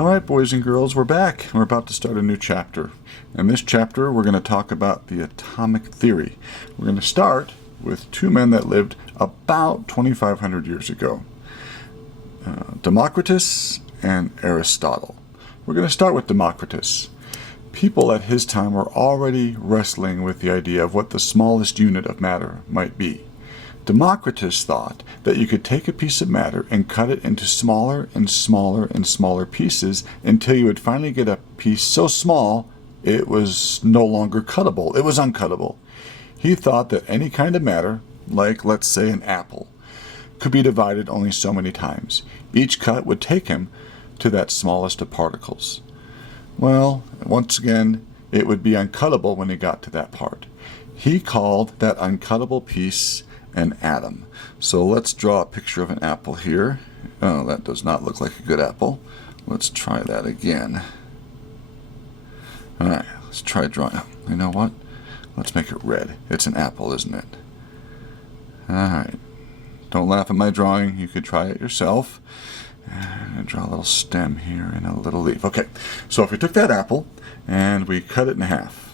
Alright, boys and girls, we're back. We're about to start a new chapter. In this chapter, we're going to talk about the atomic theory. We're going to start with two men that lived about 2,500 years ago. Democritus and Aristotle. We're going to start with Democritus. People at his time were already wrestling with the idea of what the smallest unit of matter might be. Democritus thought that you could take a piece of matter and cut it into smaller and smaller and smaller pieces until you would finally get a piece so small it was no longer cuttable. It was uncuttable. He thought that any kind of matter, like let's say an apple, could be divided only so many times. Each cut would take him to that smallest of particles. Well, once again, it would be uncuttable when he got to that part. He called that uncuttable piece an atom. So let's draw a picture of an apple here. Oh, that does not look like a good apple. Let's try that again. Alright, let's try drawing. You know what? Let's make it red. It's an apple, isn't it? Alright. Don't laugh at my drawing. You could try it yourself. And draw a little stem here and a little leaf. Okay, so if we took that apple and we cut it in half,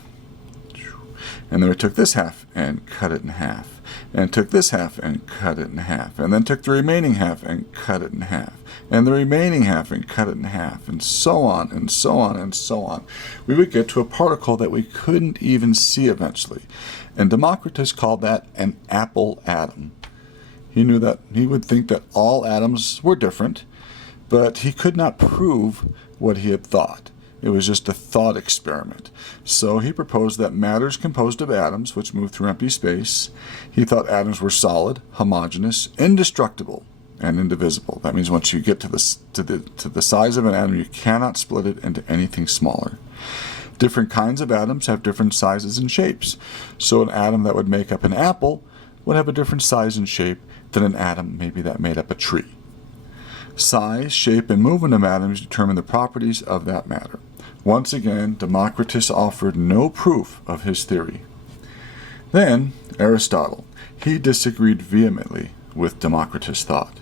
and then we took this half and cut it in half, and took this half and cut it in half, and then took the remaining half and cut it in half, and the remaining half and cut it in half, and so on and so on and so on, we would get to a particle that we couldn't even see eventually. And Democritus called that an apple atom. He knew that he would think that all atoms were different, but he could not prove what he had thought. It was just a thought experiment. So he proposed that matter is composed of atoms which move through empty space. He thought atoms were solid, homogeneous, indestructible, and indivisible. That means once you get to the size of an atom, you cannot split it into anything smaller. Different kinds of atoms have different sizes and shapes. So an atom that would make up an apple would have a different size and shape than an atom maybe that made up a tree. Size, shape, and movement of atoms determine the properties of that matter. Once again, Democritus offered no proof of his theory. Then, Aristotle. He disagreed vehemently with Democritus' thought.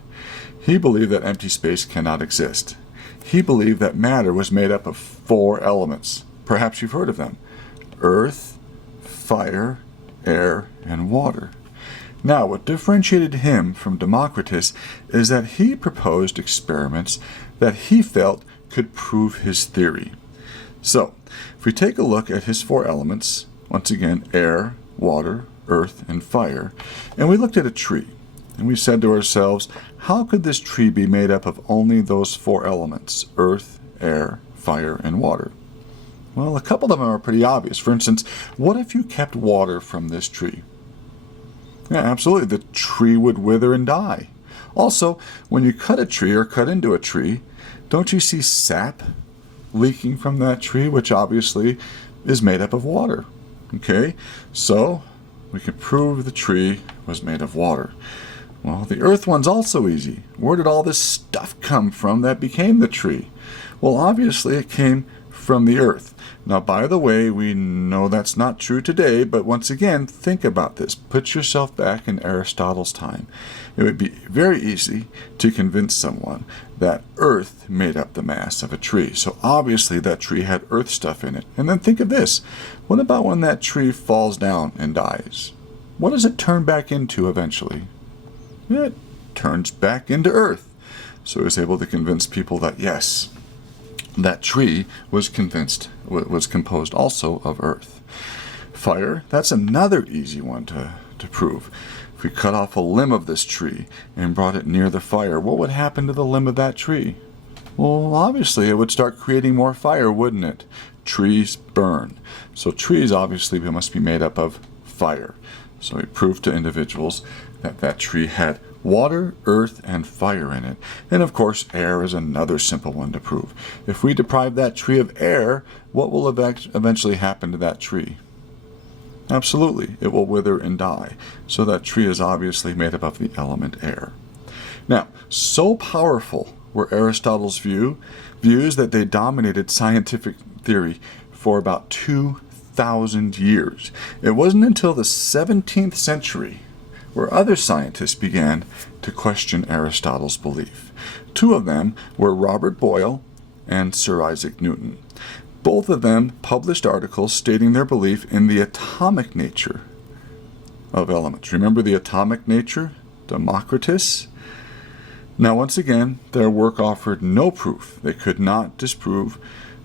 He believed that empty space cannot exist. He believed that matter was made up of 4 elements. Perhaps you've heard of them: earth, fire, air, and water. Now, what differentiated him from Democritus is that he proposed experiments that he felt could prove his theory. So, if we take a look at his 4 elements, once again, air, water, earth, and fire, and we looked at a tree, and we said to ourselves, how could this tree be made up of only those 4 elements, earth, air, fire, and water? Well, a couple of them are pretty obvious. For instance, what if you kept water from this tree? Yeah, absolutely. The tree would wither and die. Also, when you cut a tree or cut into a tree, don't you see sap leaking from that tree, which obviously is made up of water? Okay, so we can prove the tree was made of water. Well, the earth one's also easy. Where did all this stuff come from that became the tree? Well, obviously it came from the earth. Now, by the way, we know that's not true today, but once again, think about this. Put yourself back in Aristotle's time. It would be very easy to convince someone that earth made up the mass of a tree. So obviously that tree had earth stuff in it. And then think of this. What about when that tree falls down and dies? What does it turn back into eventually? It turns back into earth. So he was able to convince people that yes, that tree was composed also of earth. Fire, that's another easy one to prove. If we cut off a limb of this tree and brought it near the fire, what would happen to the limb of that tree? Well, obviously it would start creating more fire, wouldn't it? Trees burn. So trees obviously must be made up of fire. So he proved to individuals that that tree had water, earth, and fire in it. And of course, air is another simple one to prove. If we deprive that tree of air, what will eventually happen to that tree? Absolutely, it will wither and die. So that tree is obviously made up of the element air. Now, so powerful were Aristotle's views that they dominated scientific theory for about 2,000 years. It wasn't until the 17th century where other scientists began to question Aristotle's belief. 2 of them were Robert Boyle and Sir Isaac Newton. Both of them published articles stating their belief in the atomic nature of elements. Remember the atomic nature? Democritus? Now, once again, their work offered no proof. They could not disprove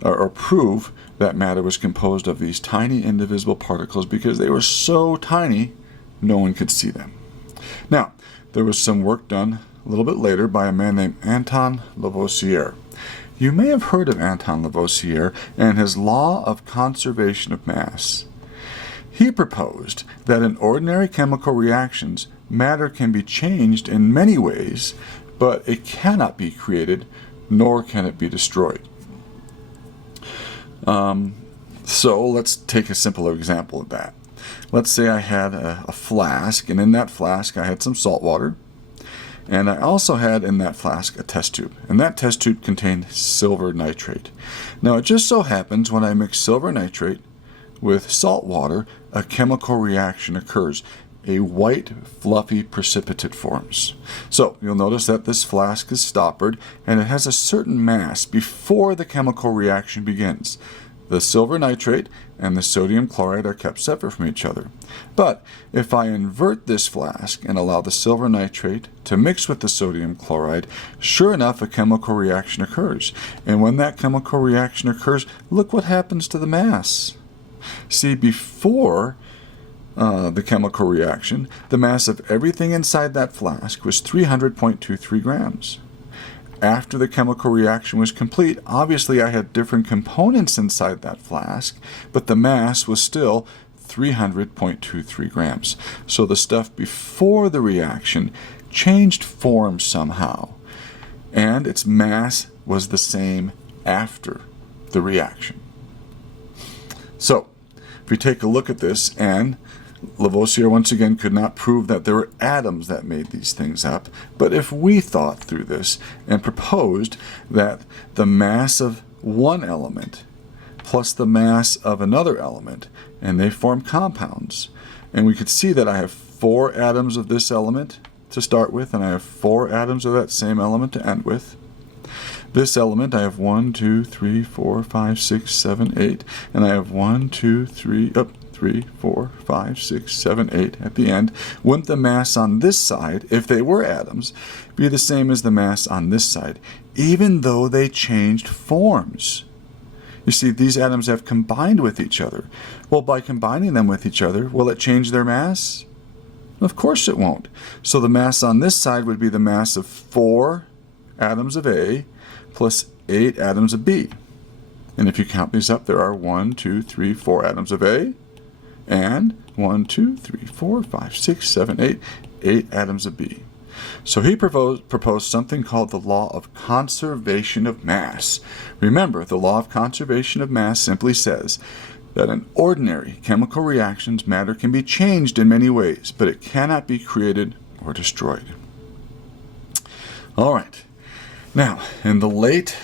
or prove that matter was composed of these tiny indivisible particles because they were so tiny no one could see them. Now, there was some work done a little bit later by a man named Anton Lavoisier. You may have heard of Anton Lavoisier and his law of conservation of mass. He proposed that in ordinary chemical reactions, matter can be changed in many ways, but it cannot be created, nor can it be destroyed. So let's take a simpler example of that. Let's say I had a flask, and in that flask I had some salt water, and I also had in that flask a test tube, and that test tube contained silver nitrate. Now it just so happens when I mix silver nitrate with salt water, a chemical reaction occurs. A white, fluffy precipitate forms. So you'll notice that this flask is stoppered, and it has a certain mass before the chemical reaction begins. The silver nitrate and the sodium chloride are kept separate from each other. But if I invert this flask and allow the silver nitrate to mix with the sodium chloride, sure enough, a chemical reaction occurs. And when that chemical reaction occurs, look what happens to the mass. See, before the chemical reaction, the mass of everything inside that flask was 300.23 grams. After the chemical reaction was complete, obviously I had different components inside that flask, but the mass was still 300.23 grams. So the stuff before the reaction changed form somehow, and its mass was the same after the reaction. So, if we take a look at this, and Lavoisier once again could not prove that there were atoms that made these things up, but if we thought through this and proposed that the mass of one element plus the mass of another element, and they form compounds, and we could see that I have 4 atoms of this element to start with, and I have 4 atoms of that same element to end with. This element, I have 1, 2, 3, 4, 5, 6, 7, 8, and I have 1, 2, 3, 3, 4, 5, 6, 7, 8 at the end. Wouldn't the mass on this side, if they were atoms, be the same as the mass on this side, even though they changed forms? You see, these atoms have combined with each other. Well, by combining them with each other, will it change their mass? Of course it won't. So the mass on this side would be the mass of 4 atoms of A plus 8 atoms of B. And if you count these up, there are 1, 2, 3, 4 atoms of A, and 1, 2, 3, 4, 5, 6, 7, 8 atoms of B. So he proposed something called the law of conservation of mass. Remember, the law of conservation of mass simply says that in ordinary chemical reactions, matter can be changed in many ways, but it cannot be created or destroyed. All right. Now, in the late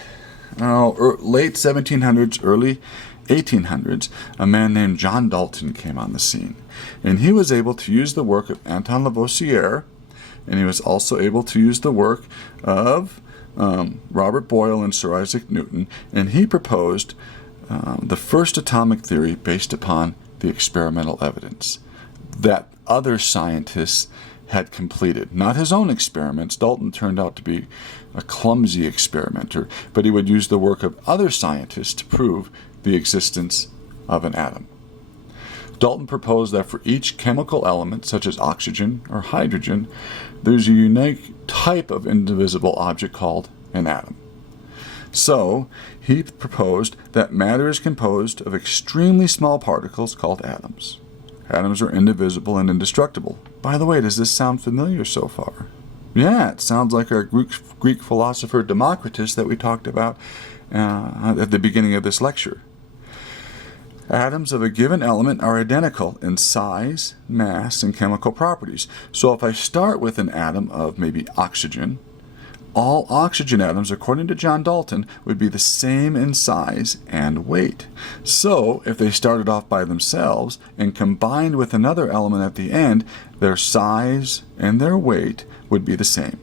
1700s, early 1800s, a man named John Dalton came on the scene. And he was able to use the work of Anton Lavoisier, and he was also able to use the work of Robert Boyle and Sir Isaac Newton, and he proposed the first atomic theory based upon the experimental evidence that other scientists had completed. Not his own experiments. Dalton turned out to be a clumsy experimenter, but he would use the work of other scientists to prove the existence of an atom. Dalton proposed that for each chemical element, such as oxygen or hydrogen, there's a unique type of indivisible object called an atom. So, he proposed that matter is composed of extremely small particles called atoms. Atoms are indivisible and indestructible. By the way, does this sound familiar so far? Yeah, it sounds like our Greek philosopher Democritus that we talked about at the beginning of this lecture. Atoms of a given element are identical in size, mass, and chemical properties. So if I start with an atom of maybe oxygen, all oxygen atoms, according to John Dalton, would be the same in size and weight. So if they started off by themselves and combined with another element at the end, their size and their weight would be the same.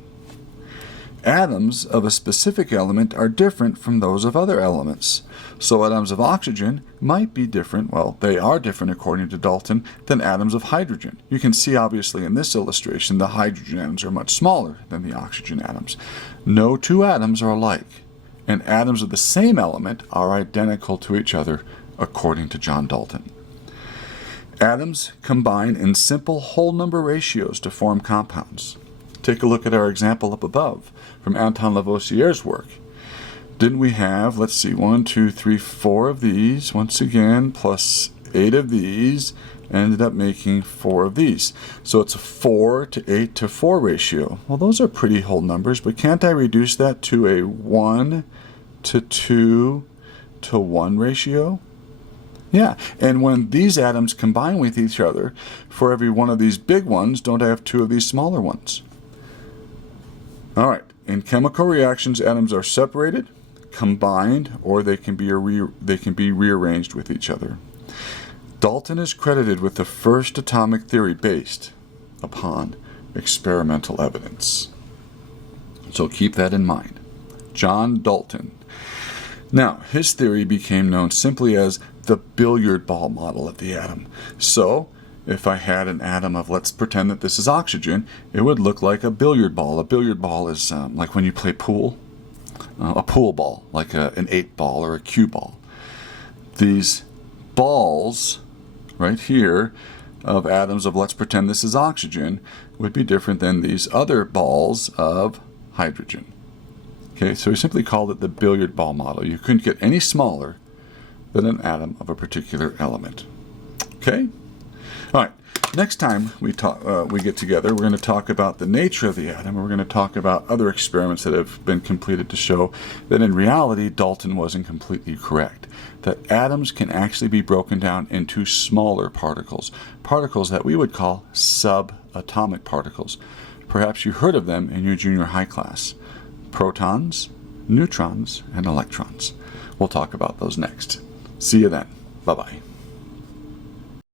atoms of a specific element are different from those of other elements. So atoms of oxygen might be different, well, they are different according to Dalton, than atoms of hydrogen. You can see obviously in this illustration the hydrogen atoms are much smaller than the oxygen atoms. No two atoms are alike, and atoms of the same element are identical to each other according to John Dalton. Atoms combine in simple whole number ratios to form compounds. Take a look at our example up above from Anton Lavoisier's work. Didn't we have, let's see, 1, 2, 3, 4 of these, once again, plus 8 of these, ended up making 4 of these. So it's a 4 to 8 to 4 ratio. Well, those are pretty whole numbers, but can't I reduce that to a 1 to 2 to 1 ratio? Yeah, and when these atoms combine with each other, for every one of these big ones, don't I have 2 of these smaller ones? All right, in chemical reactions, atoms are separated, combined, or they can be rearranged with each other. Dalton is credited with the first atomic theory based upon experimental evidence. So keep that in mind. John Dalton. Now, his theory became known simply as the billiard ball model of the atom. So, if I had an atom of, let's pretend that this is oxygen, it would look like a billiard ball. A billiard ball is like when you play pool, a pool ball, like an 8 ball or a cue ball. These balls right here of atoms of, let's pretend this is oxygen, would be different than these other balls of hydrogen. Okay, so we simply called it the billiard ball model. You couldn't get any smaller than an atom of a particular element. Okay? All right. Next time we get together, we're going to talk about the nature of the atom, and we're going to talk about other experiments that have been completed to show that in reality Dalton wasn't completely correct. That atoms can actually be broken down into smaller particles, particles that we would call subatomic particles. Perhaps you heard of them in your junior high class. Protons, neutrons, and electrons. We'll talk about those next. See you then. Bye-bye.